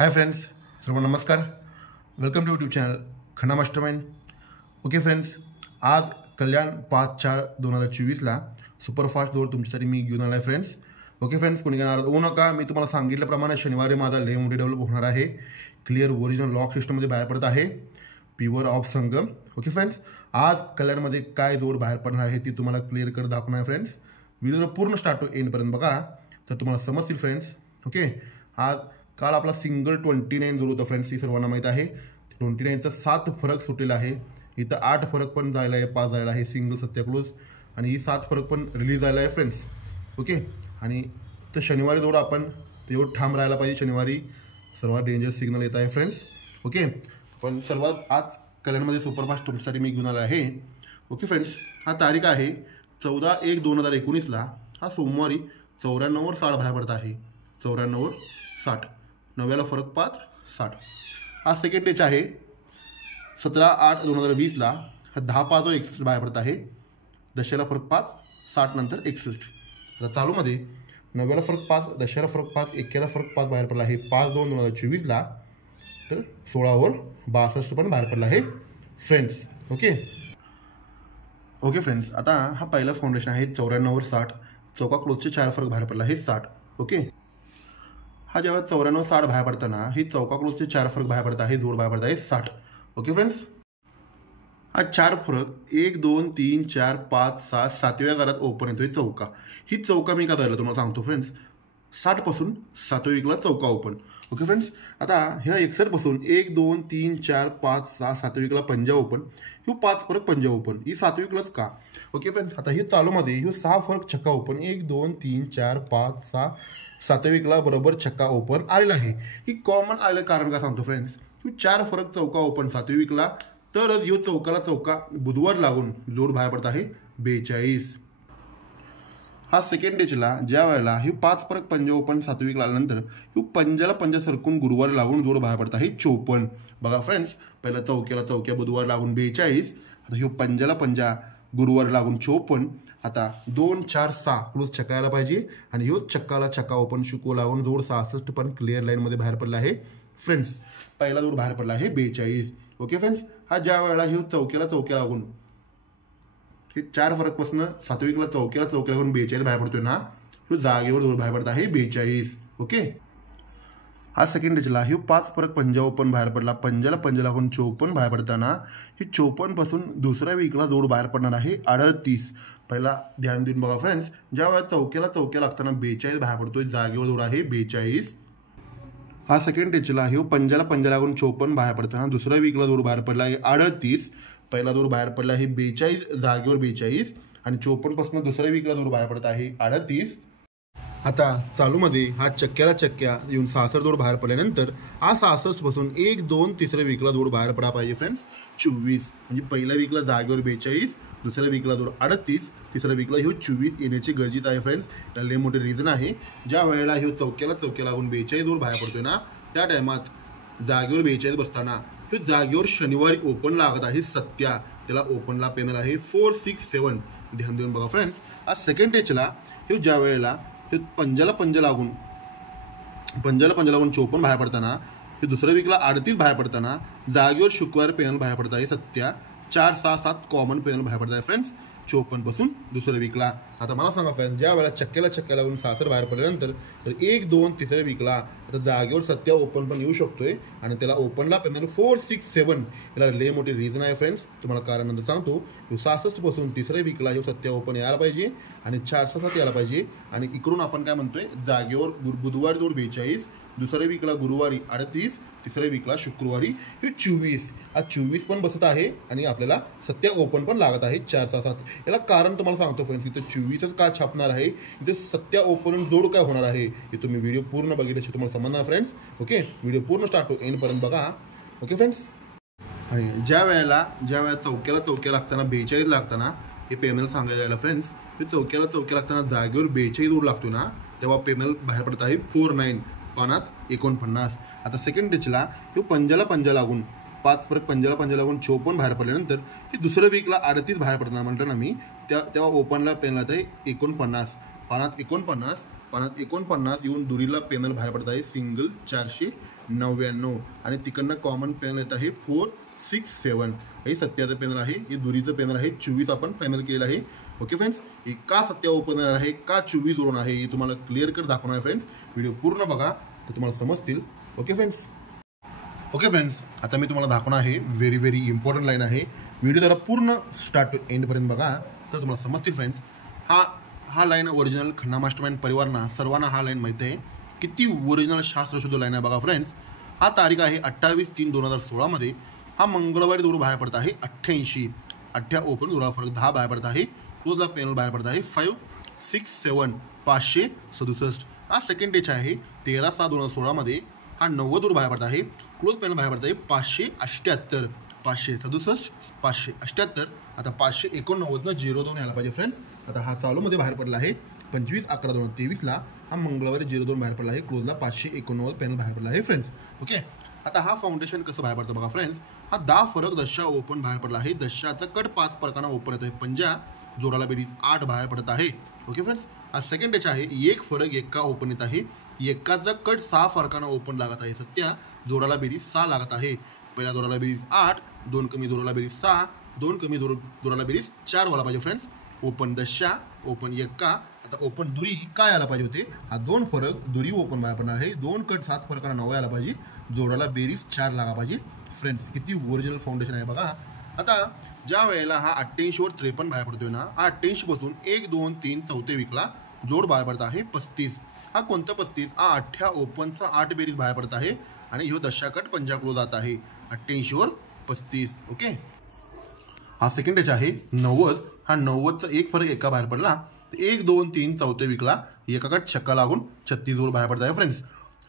हाय friends, सर्वांना नमस्कार. Welcome to YouTube channel Khanna mastermind. Okay friends, आज कल्याण 5/4/2024ला सुपरफास्ट दौड तुमच्यासाठी मी घेऊन आला आहे फ्रेंड्स. ओके फ्रेंड्स, कोणी नाराज होऊ नका. मी तुम्हाला सांगितल्याप्रमाणे शनिवारी माझा लय मोठी डेव्हलप होणार आहे. क्लिअर ओरिजिनल लॉक सिस्टममध्ये बाहेर पडत आहे, pure of Sangam. Okay friends, आज कल्याणमध्ये काय जोड बाहेर पडणार आहे ती तुम्हाला क्लिअर कर दाखवणार आहे फ्रेंड्स. व्हिडिओ पूर्ण स्टार्ट टू एंडपर्यंत बघा तर तुम्हाला समजतील फ्रेंड्स. ओके, आज काल आपला सिंगल 29 जोड होता फ्रेंड्स, ही सर्वांना माहीत आहे. 29चा 7 फरक सुटलेला आहे. इथं 8 फरक पण जायला आहे, 5 जायला आहे सिंगल सत्या क्लोज, आणि ही 7 फरक पण रिलीज झाला आहे फ्रेंड्स. ओके, आणि तर शनिवारी जोड आपण तेवढं ठाम राहायला पाहिजे. शनिवारी सर्वात डेंजर सिग्नल येत आहे फ्रेंड्स. ओके, पण सर्वात आज कल्याणमध्ये सुपरफास्ट तुमच्यासाठी मी घेऊन आला आहे. ओके फ्रेंड्स, हा तारीख आहे 14/1/2019ला. हा सोमवारी 94वर 60 बाहेर पडत आहे. 94वर 60, 9व्याला फरक 5, 60. हा सेकंड डेच आहे 17/8/2020ला. हा 10/5वर 61 बाहेर पडत आहे. दशेला फरक 5, 60 नंतर 61. आता चालूमध्ये 9व्याला फरक 5, दशेला फरक 5, 21ला फरक 5 बाहेर पडला आहे 5/2/2024ला. तर 16वर 62 पण बाहेर पडला आहे फ्रेंड्स. ओके ओके फ्रेंड्स, आता हा पहिला फाउंडेशन आहे 94वर 60. चौका क्लोजचे 4 फरक बाहेर पडला आहे 60. ओके, हा जेव्हा 94/60 बाहेर पडताना ही चौका क्लोजचे 4 फरक बाहेर पडत आहे, जोड बाहेर पडत आहे 60. ओके फ्रेंड्स, हा 4 फरक 1 2 3 4 5 6 7व्या घरात ओपन येतोय चौका. ही चौका मी का धरलं तुम्हाला सांगतो फ्रेंड्स. 60 पासून 7व्या विकला चौका ओपन. ओके फ्रेंड्स, आता ह्या 61 पासून 1 2 3 4 5 6 7व्या विकला पंजा ओपन. ही 5 फरक पंजा ओपन, ही 7व्या विकलाच का. ओके फ्रेंड्स, आता ही चालूमध्ये ही 6 फरक छक्का ओपन 1 2 3 4 5 6 7व्या विकला बरोबर छक्का ओपन आलेला आहे. ही कॉमन आलेलं कारण का सांगतो फ्रेंड्स. ही 4 फरक चौका ओपन 7व्या विकला, तरच ह्यो चौकाला चौका बुधवार लागून जोड बाहेर पडत आहे 42. हा सेकंड डेचला ज्या वेळेला ही 5 फरक पंजा ओपन 7व्या विकला आल्यानंतर ही पंजाला पंजा सरकून गुरुवार लागून जोड बाहेर पडत आहे 54. बघा फ्रेंड्स, पहिला चौक्याला चौक्या बुधवार लागून 42. आता ह्यो पंजाला पंजा गुरुवार लागून 54. आता 2 4 6 क्लोज छक्का यायला पाहिजे, आणि ह्यो छक्काला छक्का ओपन शुको लागून जोड 66 पण क्लिअर लाईनमध्ये बाहेर पडला आहे फ्रेंड्स. पहिला जोड बाहेर पडला आहे 42. ओके फ्रेंड्स, हा ज्या वेळेला ह्यो चौक्याला चौक्या लागून हे 4 फरकपासून 7व्या विकला चौक्याला चौक्या लागून 42 बाहेर पडतोय ना, ह्यो जागेवर जोड बाहेर पडत आहे 42. ओके, हा सेकंड डेचला ही 5 फरक पंजा ओपन बाहेर पडला, पंजाला पंजा लागून 54 बाहेर पडताना ही 54 पासून दुसऱ्या विकला जोड बाहेर पडणार आहे 38. पहिला ध्यान देऊन बघा फ्रेंड्स, ज्या वेळेला चौक्याला चौक्या लागताना 42 बाहेर पडतोय, जागेवर जोड आहे 42. हा सेकंड डेचला ही पंजाला पंजा लागून 54 बाहेर पडताना दुसऱ्या विकला जोड बाहेर पडला आहे 38. पहिला जोड बाहेर पडला आहे 42, जागेवर 42, आणि 54 पासून दुसऱ्या विकला जोड बाहेर पडत आहे 38. आता चालूमध्ये हा चक्क्याला चक्क्या येऊन 66 जोड बाहेर पडल्यानंतर हा 66 पासून 1 2 तिसऱ्या विकला जोड बाहेर पडा पाहिजे फ्रेंड्स 24. म्हणजे पहिल्या विकला जागेवर 42, दुसऱ्या विकला जोड 38, तिसऱ्या विकला ह्यो 24 येण्याची गरजेचं आहे फ्रेंड्स. त्याला लय मोठे रिझन आहे. ज्या वेळेला ह्यो चौक्याला चौक्या लागून 42 जोड बाहेर पडतोय ना, त्या टायमात जागेवर 42 बसताना ह्यो जागेवर शनिवारी ओपन लागत आहे सत्या. त्याला ओपनला पेनल आहे 4 6 7. ध्यान देऊन बघा फ्रेंड्स, आज सेकंड डेचला ह्यो ज्या वेळेला पंजाला पंजा लागून 54 बाहेर पडताना हे दुसऱ्या विकला 38 बाहेर पडताना जागेवर शुक्रवार पेनल बाहेर पडत आहे सत्या. 4 6 7 कॉमन पेनल बाहेर पडत आहे फ्रेंड्स 54 पासून दुसऱ्या विकला. आता मला सांगा फ्रेंड्स, ज्या वेळेला चक्क्याला चक्क्या लागून 66 बाहेर पडल्यानंतर तर 1 2 तिसऱ्या विकला आता जागेवर सत्या ओपन पण येऊ शकतोय, आणि त्याला ओपनला पेनल 4 6 7. याला लय मोठी रिझन आहे फ्रेंड्स, तुम्हाला कारण नंतर सांगतो. 66 पासून तिसऱ्या विकला ह्यो सत्या ओपन यायला पाहिजे, आणि 4 6 7 यायला पाहिजे, आणि इकडून आपण काय म्हणतोय जागेवर बुधवार जोड 42, दुसऱ्या विकला गुरुवारी 38, तिसऱ्या विकला शुक्रवारी हे 24. हा 24 पण बसत आहे, आणि आपल्याला सत्या ओपन पण लागत आहे 4 6 7. याला कारण तुम्हाला सांगतो फ्रेंड्स. इथं 24च का छापणार आहे, इथे सत्या ओपन जोड काय होणार आहे हे तुम्ही व्हिडिओ पूर्ण बघितल्याशी तुम्हाला समजणार फ्रेंड्स. ओके, व्हिडिओ पूर्ण स्टार्ट टू एंडपर्यंत बघा. ओके फ्रेंड्स, आणि ज्या वेळेला चौक्याला चौक्या लागताना 42 लागताना हे पेनल सांगायला यायला फ्रेंड्स. हे चौक्याला चौक्या लागताना जागेवर 42 जोड लागतो ना, तेव्हा पेनल बाहेर पडत आहे 49 पानात 49. आता सेकंड डेचला हे पंजाला पंजा लागून 5 फरक पंजाला पंजा लागून 54 बाहेर पडल्यानंतर ही दुसऱ्या विकला 38 बाहेर पडणार म्हटलं ना मी, तेव्हा ओपनला पेनला आहे 49 पानात 49, पानात 49 येऊन दुरीला पेनल बाहेर पडत आहे सिंगल 499 आणि तिकडनं कॉमन पेनल येत आहे 467. हे सत्याचं पेनल आहे, हे दुरीचं पेनल आहे. 24 आपण फायनल केलेलं आहे. ओके फ्रेंड्स, हे का सत्या ओपन आहे, का 24 जोडून आहे, हे तुम्हाला क्लिअर कर दाखवणार आहे फ्रेंड्स. व्हिडिओ पूर्ण बघा तर तुम्हाला समजतील. ओके फ्रेंड्स, आता मी तुम्हाला दाखवणार आहे व्हेरी इम्पॉर्टंट लाईन आहे. व्हिडिओ जरा पूर्ण स्टार्ट टू एंडपर्यंत बघा तर तुम्हाला समजतील फ्रेंड्स. हा लाईन ओरिजिनल खन्ना मास्टरमाइंड परिवारांना सर्वांना हा लाईन माहिती आहे. किती ओरिजिनल शास्त्रशुद्ध लाईन आहे बघा फ्रेंड्स. हा तारीख आहे 28/3/2016 मध्ये. हा मंगळवारी दोर बाहेर पडत आहे 88. 8 ओपन दोरा फरक 10 बाहेर पडत आहे. क्लोजला पेनल बाहेर पडत आहे 567 567. हा सेकंड डेच आहे 13/6/2016 मध्ये. हा 90 दोर बाहेर पडत आहे. क्लोज पेनल बाहेर पडत आहे 578 567 578. आता 589 02 यायला पाहिजे फ्रेंड्स. आता हा चालूमध्ये बाहेर पडला आहे 25/11/2023 हा मंगळवारी 02 बाहेर पडला आहे. क्लोजला 589 पेनल बाहेर पडला आहे फ्रेंड्स. ओके, आता हा फाउंडेशन कसं बाहेर पडतं बघा फ्रेंड्स. हा 10 फरक दशा ओपन बाहेर पडला आहे. दशाचा कट 5 फरकांना ओपन येतो आहे. पंजा जोराला बेरीज 8 बाहेर पडत आहे. ओके फ्रेंड्स, हा सेकंड डेच आहे 1 फरक 1 ओपन येत आहे. 1चा कट 6 फरकांना ओपन लागत आहे. सत्या जोराला बेरीज 6 लागत आहे. पहिल्या दोराला बेरीज 8, 2 कमी दोराला बेरीज 6, 2 कमी दोराला बेरीज 4 व्हायला पाहिजे फ्रेंड्स. ओपन दशा, ओपन 1. आता ओपन दुरी काय आला पाहिजे होते. हा 2 फरक दुरी ओपन बाहेर पडणार आहे. 2 कट 7 फरकांना 9 आला पाहिजे. जोराला बेरीज 4 लागा पाहिजे फ्रेंड्स. किती ओरिजिनल फाउंडेशन आहे बघा. आता ज्या वेळेला हा 88 वर 53 बाहेर पडतोय ना, हा 88 पासून 1 2 3 चौथे विकला जोड बाहेर पडत आहे 35. हा कोणता 35. हा 8 ओपनचा 8 बेरीज बाहेर पडत आहे आणि ह्यो दशाकट पंजा क्लोज जात आहे 88 वर 35. ओके, हा सेकंड डेच आहे 90. हा 90चा 1 फरक 1 बाहेर पडला. 1 2 3 चौथे विकला एकाकट छक्का लागून 36 वर बाहेर पडत आहे फ्रेंड्स.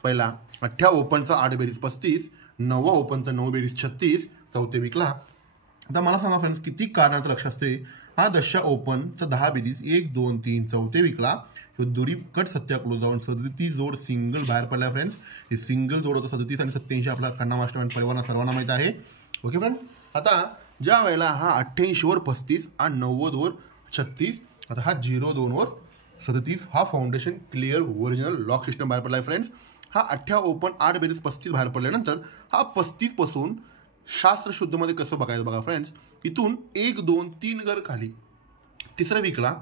पहिला 8 ओपनचा 8 बेरीज 35, 9 ओपनचा 9 बेरीज 36 चौथे विकला. आता मला सांगा फ्रेंड्स किती कारणाचं लक्ष असते. हा दशा ओपनचा 10 बेरीज 1 2 3 चौथे विकला. दुरी कट सत्या क्लोज जाऊन 37 जोड सिंगल बाहेर पडला फ्रेंड्स. हे सिंगल जोड होतं 37 आणि 87 आपला खन्ना मास्टरमाइंड परिवारांना सर्वांना माहीत आहे. ओके फ्रेंड्स, आता ज्या वेळेला हा 88 वर 35 आणि 90 वर 36, आता हा 02 वर 37 हा foundation clear original lock system बाहेर पडला आहे फ्रेंड्स. हा 8 ओपन 8 बेरीज 35 बाहेर पडल्यानंतर हा 35 पासून शास्त्रशुद्धमध्ये कसं बघायचं बघा फ्रेंड्स. इथून 1 2 3 घर खाली तिसरा विकला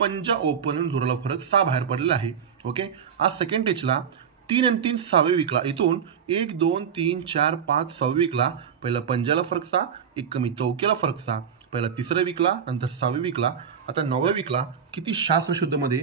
पंजा ओपन जोराला फरक 6 बाहेर पडलेला आहे. ओके, आज सेकंड टेचला 3 आणि 3 6वे विकला. इथून 1 2 3 4 5 6वे विकला. पहिला पंजाला फरक 6, 1 कमी चौकेला फरक 6. पहिला तिसरा विकला, नंतर 6वे विकला, आता 9वे विकला. किती शास्त्रशुद्धमध्ये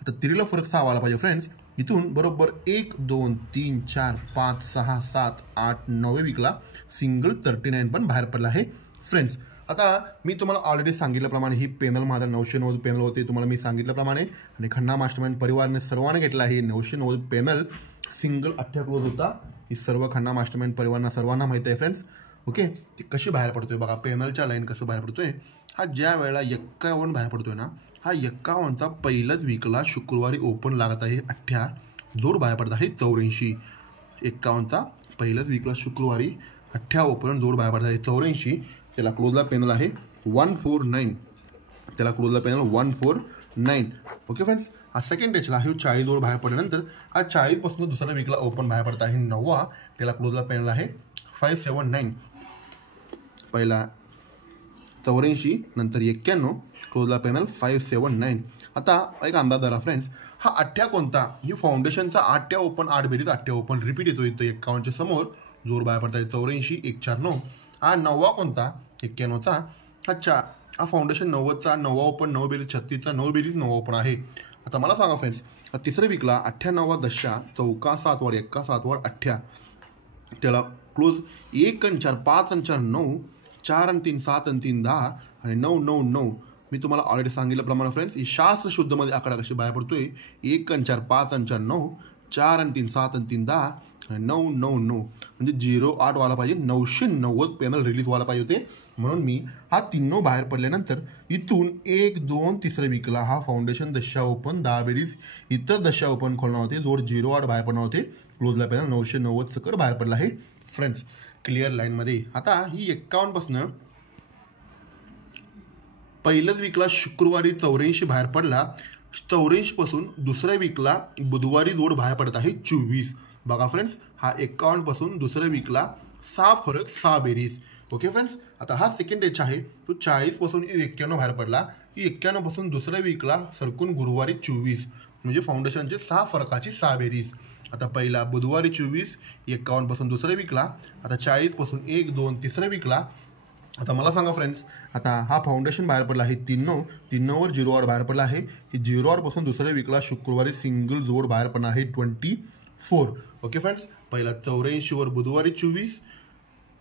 आता तिरीला फरक 6 आला पाहिजे फ्रेंड्स. इथून बरोबर 1 2 3 4 5 6 7 8 9वे विकला. सिंगल 39 पण बाहेर पडला आहे फ्रेंड्स. आता मी तुम्हाला ऑलरेडी सांगितल्याप्रमाणे ही पेनल माझा 990 पेनल होते. तुम्हाला मी सांगितल्याप्रमाणे आणि खन्ना मास्टरमाइंड परिवाराने सर्वांना घेतला आहे 990 पेनल. सिंगल 8 क्लोज होता. ही सर्व खन्ना मास्टरमाइंड परिवारांना सर्वांना माहिती आहे फ्रेंड्स. ओके, ती कशी बाहेर पडतोय बघा. पेनलच्या लाईन कसं बाहेर पडतोय. हा ज्या वेळेला 51 बाहेर पडतोय ना, हा 51चा पहिलाच विकला शुक्रवारी ओपन लागत आहे 8 जोड बाहेर पडत आहे 84. 51चा पहिलाच विकला शुक्रवारी 8 ओपन जोड बाहेर पडत आहे 84. त्याला क्लोजला पेनल आहे 149. त्याला क्लोजला पेनल 149. ओके फ्रेंड्स, हा सेकंड डेचला हे 40 वर बाहेर पडल्यानंतर हा 40 पासून दुसरा विकला ओपन बाहेर पडत आहे 9. त्याला क्लोजला पेनल आहे 579. पहिला 84 नंतर 91 क्लोजला पेनल 579. आता एक अंदाज धरा फ्रेंड्स. हा 8 कोणता. ही फाउंडेशनचा 8 ओपन 8 बेरीज 8 ओपन रिपीट येतो. इथं 51च्या समोर जोर बाहेर पडत आहे 84 149. हा 9 कोणता 91चा. हा फाउंडेशन 90चा 9 ओपन 9 बेरीज 36चा 9 बेरीज 9 ओपन आहे. आता मला सांगा फ्रेंड्स, तिसरा विकला 98 दशा चौका 7 वर 1 7 वर 8. त्याला क्लोज 1 आणि 4 5 आणि 4 9 4 आणि 3 7 आणि 3 10 आणि 9 9 9. मी तुम्हाला ऑलरेडी सांगितल्याप्रमाणे फ्रेंड्स ही शास्त्रशुद्धमध्ये आकडा कशी बाहेर पडतोय. 1 आणि 4 5 आणि 4 9 4 आणि 3 7 आणि 3 10 आणि 9 9 9 म्हणजे 08 व्हायला पाहिजे. 990 पेनल रिलीज व्हायला पाहिजे होते. म्हणून मी हा 3 बाहेर पडल्यानंतर इथून 1 2 तिसरा विकला. हा फाउंडेशन दशा ओपन 10 बेरीज इतर दशा ओपन खोलणार होते. जोड 08 बाहेर पडणार होते. क्लोजला पेनल 990 सकट बाहेर पडला आहे फ्रेंड्स क्लिअर लाईनमध्ये. आता ही 51 पासून पहिलंच विकला शुक्रवारी 84 बाहेर पडला. 84 पासून दुसऱ्या वीकला बुधवारी जोड बाहेर पडत आहे 24. बघा फ्रेंड्स, हा 51 पासून दुसऱ्या वीकला 6 फरक 6 बेरीज. ओके फ्रेंड्स, आता हा सेकंड डेच आहे तो 40 पासून 91 बाहेर पडला की 91 पासून दुसऱ्या वीकला सरकून गुरुवारी 24 म्हणजे फाउंडेशनचे 6 फरकाची 6 बेरीज. आता पहिला बुधवारी 24, 51 पासून दुसऱ्या वीकला, आता 40 पासून 1 2 तिसऱ्या वीकला. आता मला सांगा फ्रेंड्स, आता हा फाउंडेशन बाहेर पडला आहे 93 वर 0 वर बाहेर पडला आहे. ही 0 वर पासून दुसऱ्या वीकला शुक्रवारी सिंगल जोड बाहेर पडणार आहे 24. ओके फ्रेंड्स, पहिला 84 वर बुधवारी 24,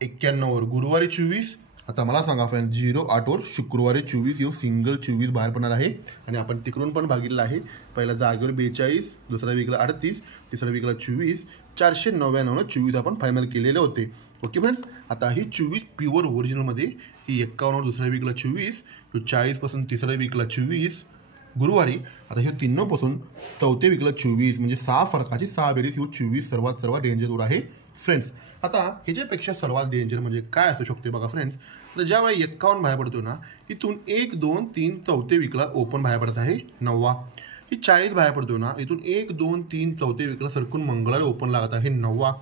91 वर गुरुवारी 24. आता मला सांगा फ्रेंड्स, 08 वर शुक्रवारी 24 येऊ सिंगल 24 बाहेर पडणार आहे. आणि आपण तिकडून पण भागितलं आहे. पहिला जागेवर 42, दुसऱ्या वीकला 38, तिसऱ्या वीकला 24, 499 24 आपण फायनल केलेले होते. ओके फ्रेंड्स, आता ही 24 प्युअर ओरिजिनलमध्ये, ही 51 वर दुसऱ्या वीकला 24, 40 पासून तिसऱ्या वीकला 24 गुरुवारी. आता हे 3 पासून चौथ्या वीकला 24 म्हणजे 6 फरकाची 6 बेरीज. ही 24 सर्वात डेंजर जोड आहे फ्रेंड्स. आता ह्याच्यापेक्षा सर्वात डेंजर म्हणजे काय असू शकते बघा फ्रेंड्स. तर ज्यावेळी 51 बाहेर पडतो ना, इथून 1 2 3 चौथ्या वीकला ओपन बाहेर पडत आहे 9. ही 40 बाहेर पडतो ना, इथून 1 2 3 चौथ्या वीकला सरकून मंगळवारी ओपन लागत आहे 9.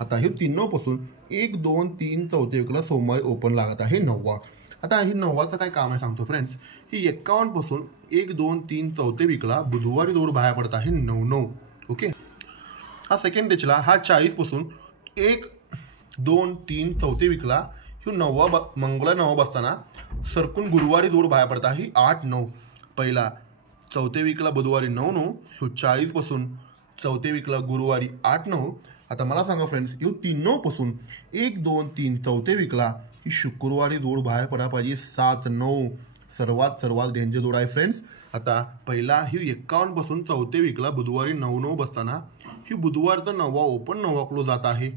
आता हे 3 पासून 1 2 3 चौथ्या वीकला सोमवारी ओपन लागत आहे 9. आता ही 9चं काय काम आहे सांगतो फ्रेंड्स. ही 51 पासून 1 2 3 चौथ्या वीकला बुधवारी जोड बाहेर पडत आहे 9. ओके, हा सेकंड डेचला हा 40 पासून 1 2 3 चौथ्या वीकला ही 9 मंगळवारी 9 बसताना सरकून गुरुवारी जोड बाहेर पडत आहे 8 9. पहिला चौथ्या वीकला बुधवारी 9 9, ह्यो 40 पासून चौथ्या वीकला गुरुवारी 8 9. आता मला सांगा फ्रेंड्स, ह्यो 3 पासून 1 2 3 चौथ्या वीकला ही शुक्रवारी जोड बाहेर पडा पाहिजे 7 9. सर्वात डेंजर जोड आहे फ्रेंड्स. आता पहिला ही 51 पासून चौथ्या वीकला बुधवारी 9 9 बसताना ही बुधवारचा 9 ओपन 9 क्लोज जात आहे.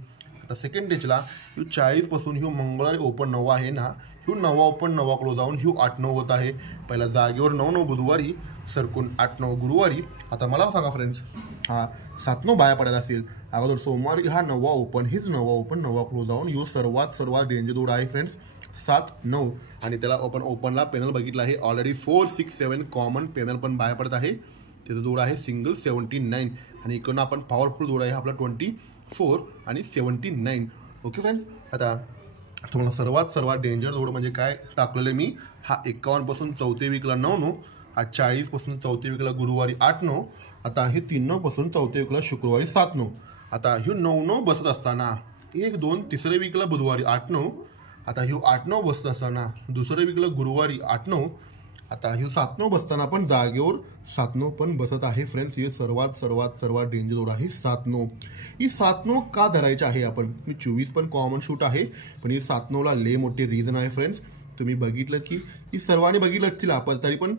आता सेकंड डेचला ह्यो 40 पासून ह्यो मंगळवारी ओपन 9 आहे ना, ह्यो 9 ओपन 9 क्लोज जाऊन ह्यो 8 9 होत आहे. पहिला जागेवर 9 9 बुधवारी सरकून 8 9 गुरुवारी. आता मला सांगा फ्रेंड्स, हा 7 9 बाहेर पडत असेल अगोदर सोमवारी हा 9 ओपन, हीच 9 ओपन 9 क्लोज जाऊन ह्यो सर्वात डेंजर जोड आहे फ्रेंड्स 7 9. आणि त्याला आपण ओपनला पेनल बघितला आहे ऑलरेडी 4 6 7 कॉमन पेनल पण बाहेर पडत आहे. त्याचा जोड आहे सिंगल 79. आणि इकडून आपण पॉवरफुल जोड आहे आपला 24 आणि 79. ओके फ्रेंड्स, आता तुम्हाला सर्वात डेंजर जोड म्हणजे काय टाकलेलं मी. हा 51 पासून चौथ्या वीकला 9 9, हा 40 पासून चौथ्या वीकला गुरुवारी 8 9. आता हे 3 पासून चौथ्या वीकला शुक्रवारी 7 9. आता ह्यो 9 9 बसत असताना 1 2 तिसऱ्या वीकला बुधवारी 8 9. आता ह्यो 8 9 बसत असताना दुसऱ्या वीकला गुरुवारी 8 9. आता ह्यो 7 9 बसताना पण जागेवर 7 9 पण बसत आहे फ्रेंड्स. हे सर्वात डेंजर जोड आहे 7 9. ही 7 9 का धरायची आहे आपण. मी 24 पण कॉमन शूट आहे, पण ही 7 9 ला लय मोठी रिझन आहे फ्रेंड्स. तुम्ही बघितलं की ही सर्वांनी बघितलं असतील आपण, तरी पण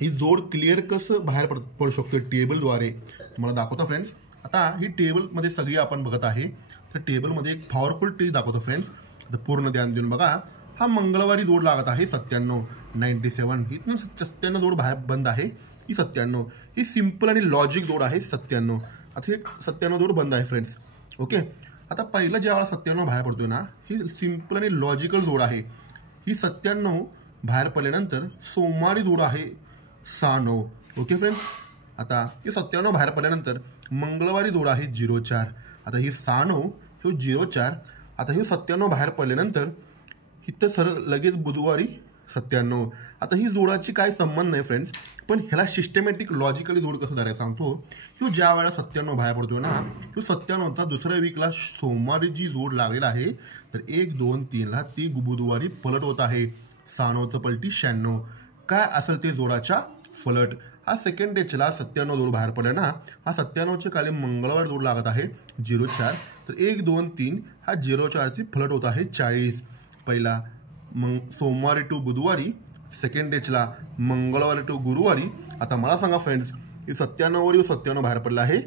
ही जोड क्लिअर कसं बाहेर पडू शकतो टेबलद्वारे मला दाखवतो फ्रेंड्स. आता ही टेबलमध्ये सगळी आपण बघत आहे. तर टेबलमध्ये एक पॉवरफुल ट्रिक दाखवतो फ्रेंड्स. आता पूर्ण ध्यान देऊन बघा. हा मंगळवारी जोड लागत आहे 97 97. इथून 97 जोड बाहेर बंद आहे ही 97. ही सिंपल आणि लॉजिक जोड आहे 97. आता हे 97 जोड बंद आहे फ्रेंड्स. ओके, आता पहिलं ज्यावेळेला 97 बाहेर पडतोय ना, ही सिंपल आणि लॉजिकल जोड आहे. ही 97 बाहेर पडल्यानंतर सोमवारी जोड आहे 6 9. ओके फ्रेंड्स, आता हे 97 बाहेर पडल्यानंतर मंगळवारी जोड आहे 04. आता ही 6 9 ह्यो 04. आता हे 97 बाहेर पडल्यानंतर इथं सरळ लगेच बुधवारी 97. आता ही जोडाची काय संबंध नाही फ्रेंड्स, पण ह्याला सिस्टमॅटिक लॉजिकली जोड कसं धरायचं सांगतो. ह्यो ज्या वेळेला 97 बाहेर पडतोय ना, ह्यो 97चा दुसऱ्या वीकला सोमवारी जी जोड लागलेला आहे, तर 1 2 3 ला ती बुधवारी पलट होत आहे 6 9चं पलटी 96. काय असेल ते जोडाच्या फलट. हा सेकंड डेचला 97 जोड बाहेर पडला ना, हा 97चे खाली मंगळवार जोड लागत आहे 04. तर 1 2 3 हा 04ची फलट होत आहे 40. पहिला सोमवारी टू बुधवारी, सेकंड डेचला मंगळवारी टू गुरुवारी. आता मला सांगा फ्रेंड्स, ही 97 वर 97 बाहेर पडला आहे.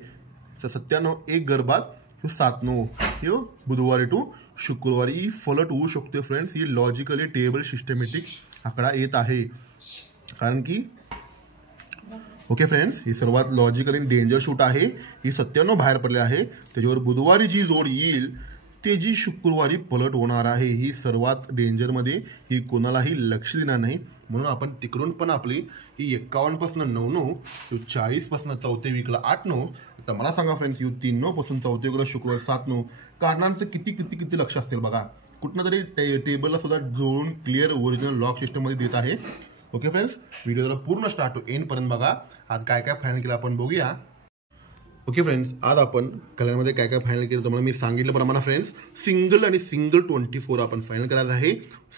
तर 97 एक गर्भात 7 9 हे बुधवारी टू शुक्रवारी ही फलट होऊ शकते फ्रेंड्स. ही लॉजिकली टेबल सिस्टमॅटिक आकडा येत आहे. कारण की ओके फ्रेंड्स, ही सर्वात लॉजिकल आणि डेंजर शूट आहे. ही 97 बाहेर पडले आहे, त्याच्यावर बुधवारी जी जोड येईल ते जी शुक्रवारी पलट होणार आहे. ही सर्वात डेंजरमध्ये, ही कोणालाही लक्ष देणार नाही. म्हणून आपण तिकडून पण आपली ही 51 पासून 9 40 पासून चौथे विकला 8 तर मला सांगा फ्रेंड्स, 3 पासून चौथे विकला शुक्रवार 7 कारणांचं किती किती किती लक्ष असेल बघा. कुठनं तरी टेबलला सुद्धा जोडून क्लिअर ओरिजिनल लॉक सिस्टममध्ये देत आहे. ओके फ्रेंड्स, व्हिडिओ जरा पूर्ण स्टार्ट टू एंड पर्यंत बघा. आज काय काय फायनल केलं आपण बघूया. ओके फ्रेंड्स, आज आपण कलरमध्ये काय काय फायनल केलं तुम्हाला मी सांगितल्याप्रमाणे फ्रेंड्स सिंगल आणि सिंगल 24 आपण फायनल करायचं आहे.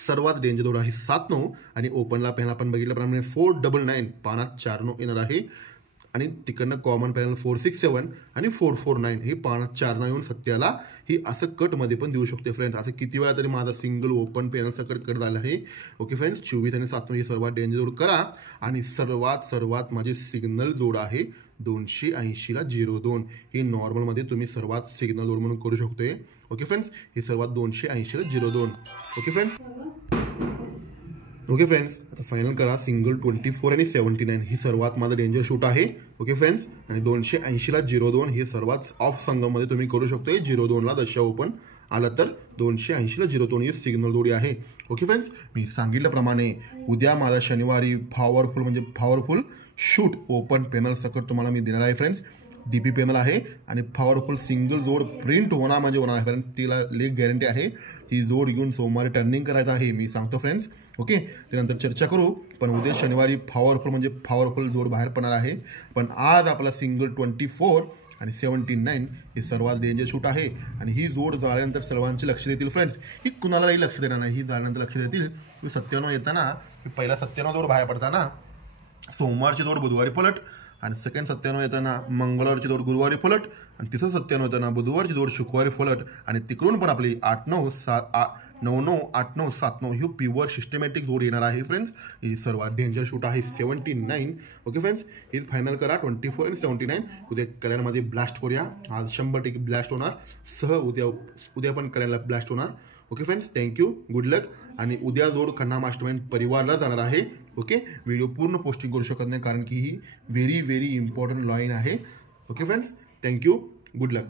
सर्वात डेंजर जोड आहे 7-9 आणि ओपनला पहिला आपण बघितल्याप्रमाणे 499 पानात 4-9 येणार आहे आणि तिकडनं कॉमन पॅनल 467 आणि 449 हे पानात 4 येऊन सत्याला ही असं कटमध्ये पण देऊ शकते फ्रेंड्स. असं किती वेळा तरी माझा सिंगल ओपन पॅनलचा कट झाला आहे. ओके फ्रेंड्स, 24 आणि 7 हे सर्वात डेंजर जोड करा आणि सर्वात माझी सिग्नल जोड आहे 280ला 02 ही नॉर्मलमध्ये तुम्ही सर्वात सिग्नल जोड म्हणून करू शकतोय. ओके फ्रेंड्स, हे सर्वात 280ला 02. ओके फ्रेंड्स, आता फायनल करा सिंगल 24 आणि 79 ही सर्वात माझं डेंजर शूट आहे. ओके फ्रेंड्स, आणि 280ला 02 हे सर्वात ऑफ संघामध्ये तुम्ही करू शकतोय. 02ला दशा ओपन आलं तर 280ला 02 ही सिग्नल जोडी आहे. ओके फ्रेंड्स, मी सांगितल्याप्रमाणे उद्या माझा शनिवारी पॉवरफुल शूट ओपन पॅनल सकट तुम्हाला मी देणार आहे फ्रेंड्स. डीपी पॅनल आहे आणि पॉवरफुल सिंगल जोड प्रिंट होणार म्हणजे होणार आहे फ्रेंड्स. तिला लेग गॅरंटी आहे. ही जोड घेऊन सोमवारी टर्निंग करायचं आहे मी सांगतो फ्रेंड्स. ओके, त्यानंतर चर्चा करू. पण उद्या शनिवारी पॉवरफुल जोड बाहेर पडणार आहे. पण आज आपला सिंगल 24 आणि 79 हे सर्वात डेंजर शूट आहे आणि ही जोड झाल्यानंतर सर्वांचे लक्ष देतील फ्रेंड्स. ही कुणालाही लक्ष देणार नाही, ही झाल्यानंतर लक्ष देतील. 97 येताना पहिला 97 जोड बाहेर पडताना सोमवारची जोड बुधवारी पलट आणि सेकंड 97 येताना मंगळवारची जोड गुरुवारी फलट आणि तिसरं 97 येताना बुधवारची जोड शुक्रवारी फलट आणि तिकडून पण आपली 8-9 9-9 8-9 7-9 ही प्युअर सिस्टमॅटिक जोड येणार आहे फ्रेंड्स. ही सर्वात डेंजर शूट आहे 79. ओके फ्रेंड्स, ही फायनल करा 24 आणि 79. उद्या कल्याणमध्ये ब्लास्ट करूया. आज 100% ब्लास्ट होणार. उद्या पण कल्याणला ब्लास्ट होणार. ओके फ्रेंड्स, थँक्यू, गुड लक. आणि उद्या जोड खन्ना मास्टरमाइंड परिवारला जाणार आहे. ओके, व्हिडिओ पूर्ण पोस्टिंग करू शकत नाही कारण की ही व्हेरी इम्पॉर्टंट लाईन आहे. ओके फ्रेंड्स, थँक्यू, गुड लक.